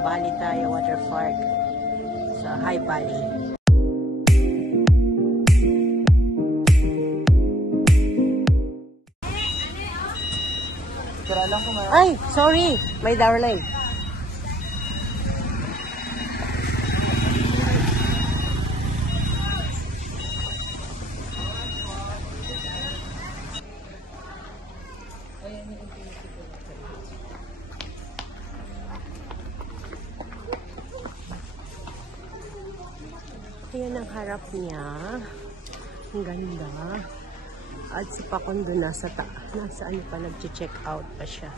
Bali tayo water park sa High Valley. Ay, sorry, my darling. Ayan ang harap niya. Ang ganda. At si Pakondo nasa ano pa, nag-check out pa siya.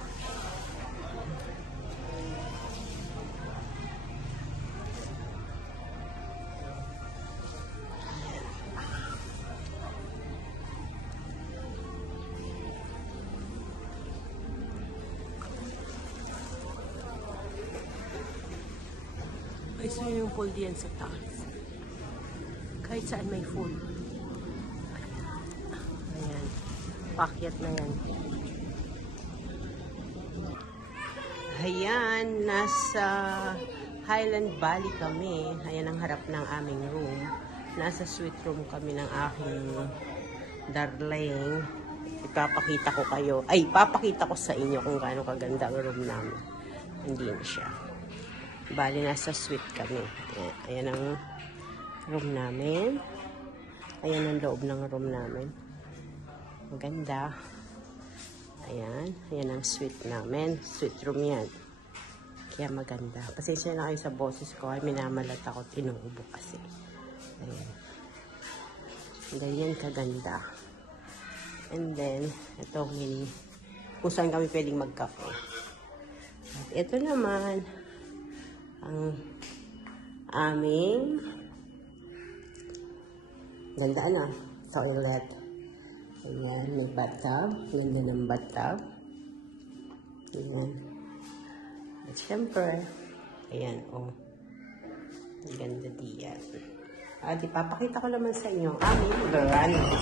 May swimming pool diyan sa taas. Kahit saan may pool. Ayan. Pakyat na yan. Ayan. Nasa Highland Valley kami. Ayan ang harap ng aming room. Nasa suite room kami ng aking darling. Ipapakita ko kayo. Ay, papakita ko sa inyo kung gaano kaganda ang room namin. Hindi na siya. Bali, nasa suite kami. Ayan ang room namin. Ayan ang loob ng room namin. Maganda. Ayan. Ayan ang suite namin. Suite room yan. Kaya maganda. Pasensya na kayo sa boses ko. Ay, minamalat ako. Inuubo kasi. Ayan. Ganyan kaganda. And then, ito kung saan kami pwedeng magkape. At ito naman, ang aming ganda na toilet. Ayan, may bathtub. Ganda ng bathtub. Ayan. At syempre, ayan, oh. Ganda diyan. At ipapakita ko naman sa inyo ang aming veranda.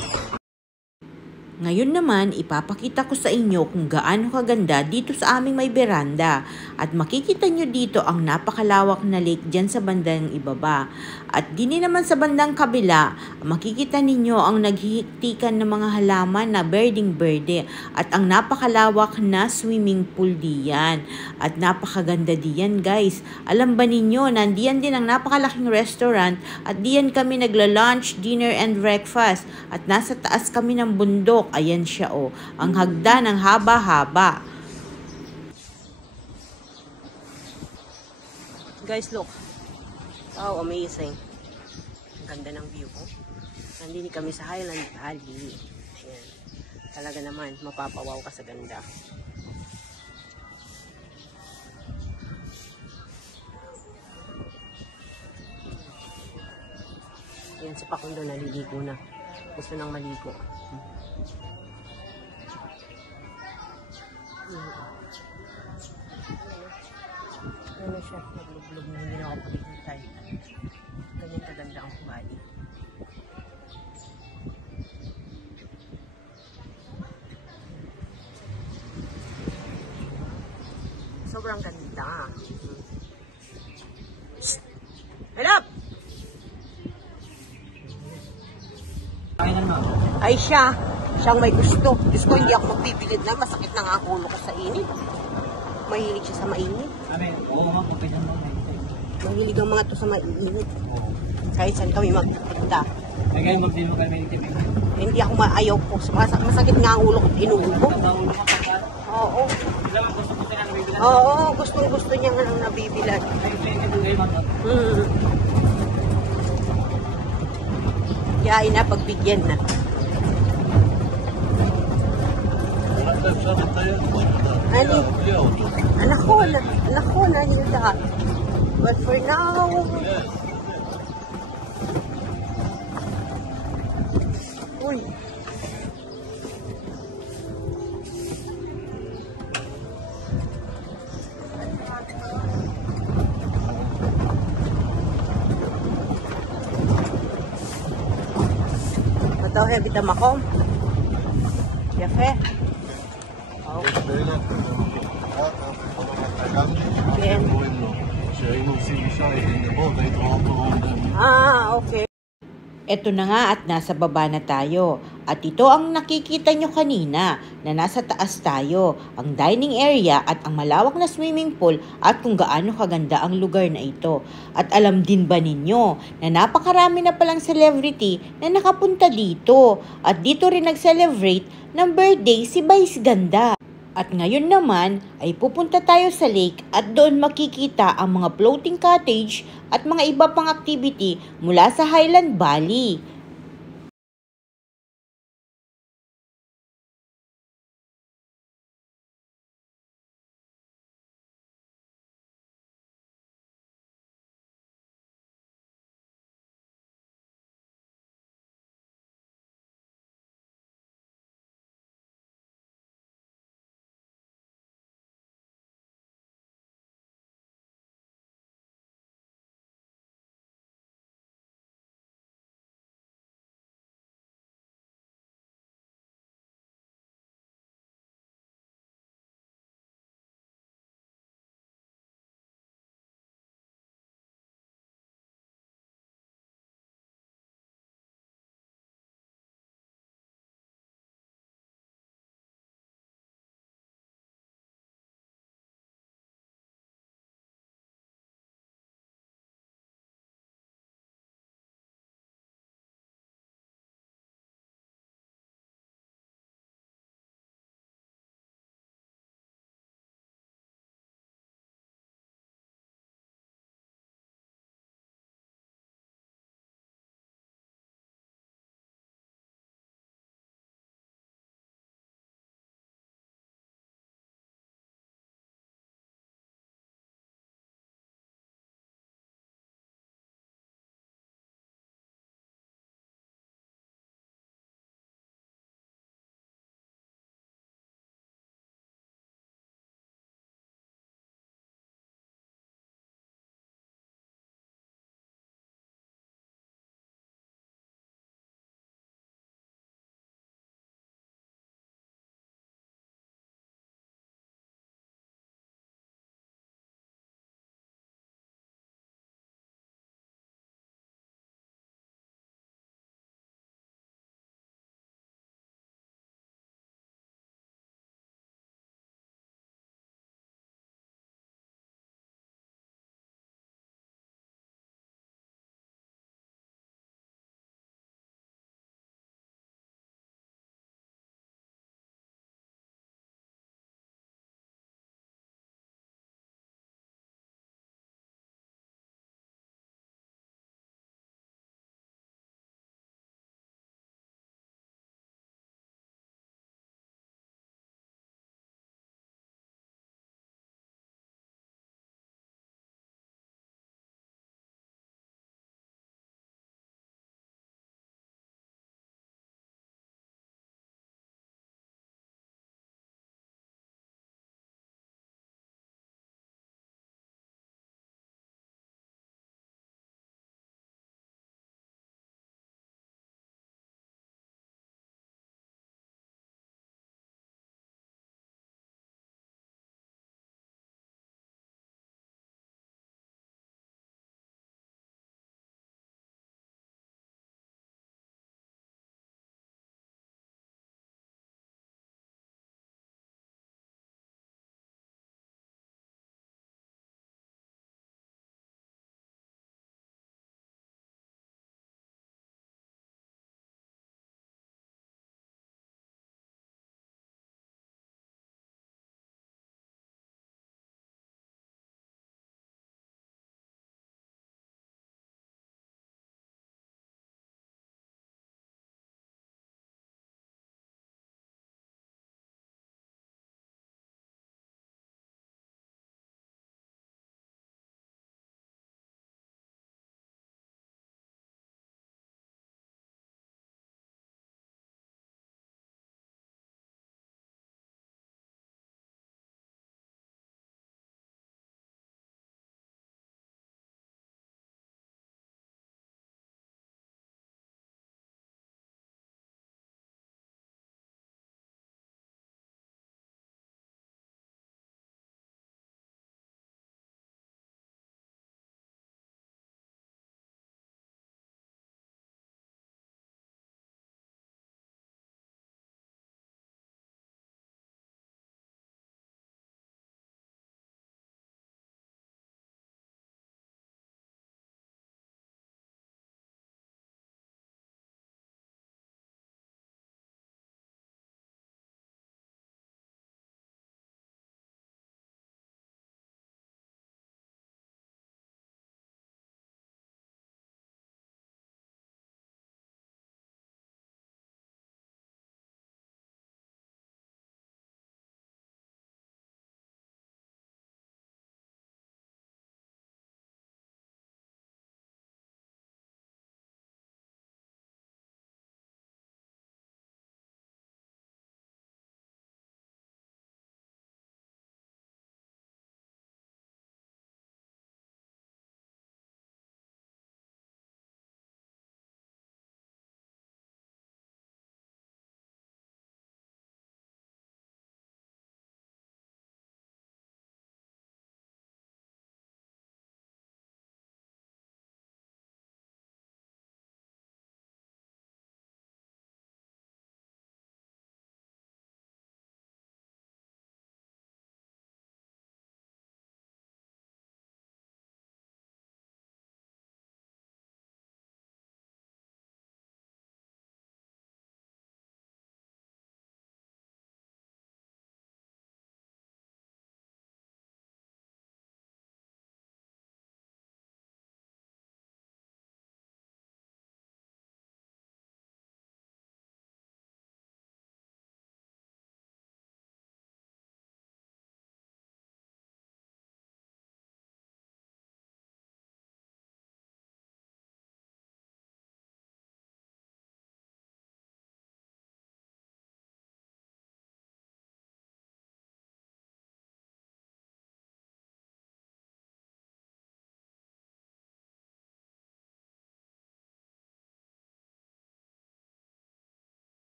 Ngayon naman, ipapakita ko sa inyo kung gaano kaganda dito sa aming may beranda. At makikita nyo dito ang napakalawak na lake dyan sa bandang ibaba. At din naman sa bandang kabila, makikita ninyo ang naghihiktikan ng mga halaman na berding-berde. At ang napakalawak na swimming pool diyan. At napakaganda diyan, guys. Alam ba ninyo, nandiyan din ang napakalaking restaurant. At diyan kami nagla-lunch, dinner, and breakfast. At nasa taas kami ng bundok. Ayan siya, oh. Ang hagdan ng haba-haba. Guys, look. Oh, amazing. Ang ganda ng view, oh. Nandini kami sa Highland Valley. Ayan. Talaga naman, mapapawaw ka sa ganda. Ayan, si Pakondo naliligo na. Gusto nang maligo. Ano siya, naglublog na hindi na ako pagkikitay. Ganyan kaganda ang bali. Sobrang ganda. Help! Ay siyang may gusto. Diyos ko, hindi ako magbibilid na. Masakit na nga ang ulo ko sa init. Mahilig siya sa mainit. Oo nga, okay naman. Mahilig ang mga to sa mainit. Kahit saan kami magpunta. Ay, ngayon magdino kami ng tibig. Hindi ako ayaw po. Masakit nga ang ulo ko. Inuubo. Oo. Oo, gusto niya nga nang nabibilad. Kaya na, pagbigyan na. Ano? Anak ko na nila. But for now, uy. Mataw heavy tamakom. Yafe. Oh. Bien. picture, you will see me showing in the boat. They talk on them. Okay. Eto na nga at nasa baba na tayo. At ito ang nakikita nyo kanina na nasa taas tayo, ang dining area at ang malawak na swimming pool at kung gaano kaganda ang lugar na ito. At alam din ba ninyo na napakarami na palang celebrity na nakapunta dito at dito rin nag-celebrate ng birthday si Vice Ganda. At ngayon naman ay pupunta tayo sa lake at doon makikita ang mga floating cottage at mga iba pang activity mula sa Highland Valley.